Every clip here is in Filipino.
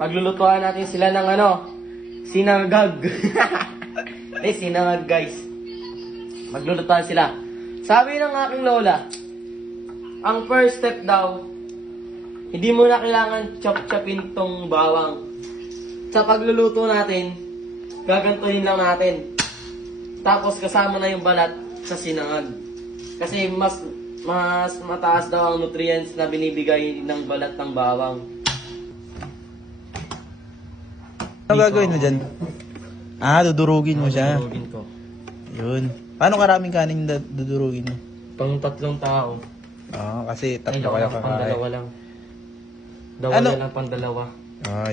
Paglulutuan natin sila ng sinangag. Sinangag guys. Maglulutuan sila. Sabi ng aking lola, ang first step daw, hindi mo na kailangan chop-chopin tong bawang. Sa pagluluto natin, gagantuhin lang natin. Tapos kasama na yung balat sa sinangag. Kasi mas mataas daw ang nutrients na binibigay ng balat ng bawang. Ano gagawin mo dyan? Dudurugin mo siya. Dudurugin ko. Yun. Paano karaming kanin dudurugin mo? Pang 3 tao. Kasi tatlo Ay, kayo pang kakain. dalawa lang. Dawala Ano? lang, pang dalawa.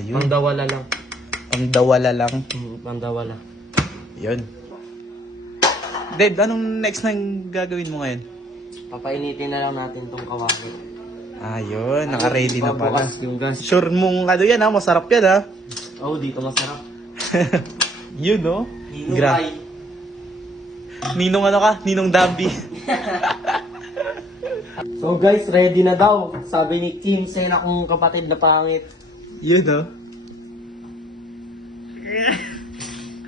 Yun. Pang dawala lang. Pangdawala lang. Pang dawala. Yun. Dave, anong next na gagawin mo ngayon? Papainitin na lang natin tong kawali. Yun. Naka-ready na pala. Pabukas yung gas. Sure mong yan masarap yan Dito masarap. Yun Ninong Gra- ay. Ninong Ninong Dambi. So guys, ready na daw. Sabi ni Kim, Sen akong kapatid na pangit. Yun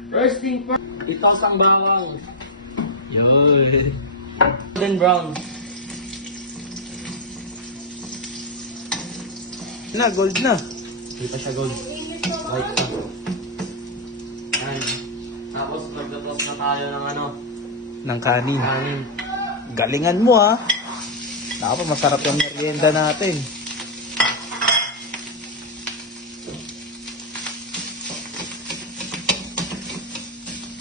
First thing first, itos ang bawang. Yun. Golden brown. Gold na. Hindi pa siya gold. White pa. Yan. Tapos magdatos na tayo ng Ng kanin. kanin. Galingan mo Dapat masarap yung merienda natin.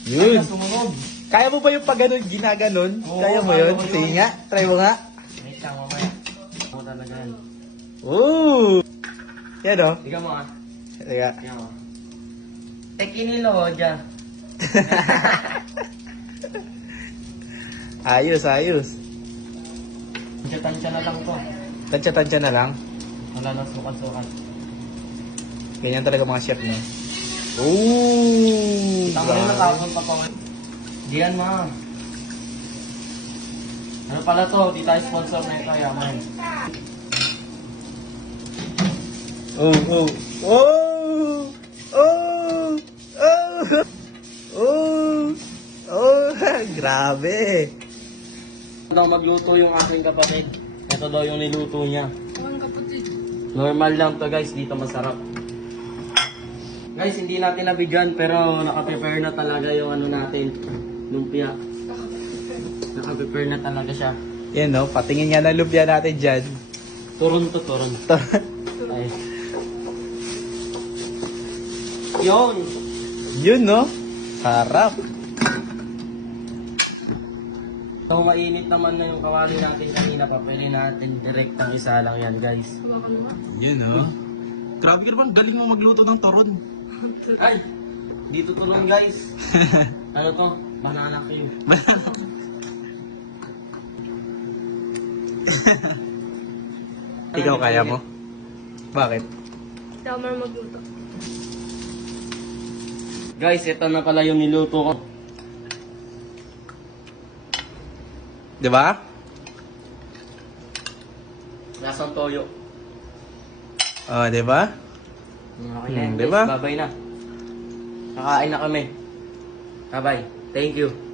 Yun. Sumunod. Kaya mo ba yung pag ginaganon? Oo, Kaya mo kaya yun? ko yun. Sige nga, try mo nga. Wait lang mamaya. Ako talaga yan. Ooh! Yan Tiga mo Teka. Tiga mo. Tekinilo dyan. Ayos. Tansya na lang to. Tansya-tansya na lang. Wala na sukat-sukat. Ganyan talaga mga chef, no? Ooh! Tangin na tapon pa pa. Diyan ma. Ano pala to? Di tayo sponsor na ito. Yaman. Oh! Grabe! Daw magluto yung aking kapatid. Ito daw yung niluto niya. Normal lang to guys, dito masarap. Guys, hindi natin nabigyan pero naka-prepare na talaga yung natin. Lumpia. Naka-prepare na talaga siya. Yan, no? Patingin nga na lumpia natin dyan. Turon. Ay. Yun! Yun, no? Sarap. So, mainit naman na yung kawali natin kanina pa. Pwede natin direktang isa lang yan, guys. Yun, no? Grabe ka naman, galing mo magluto ng toron. Ay! Dito tulong, guys. Ano to? Banana cream. Ikaw kaya mo? Bakit? Hindi ako marunong magluto. Guys, ito na pala yung niluto ko. Diba? Lasang toyo. Diba? Okay na yan, diba? guys. Babay na. Kakain na kami. Bye-bye. Thank you.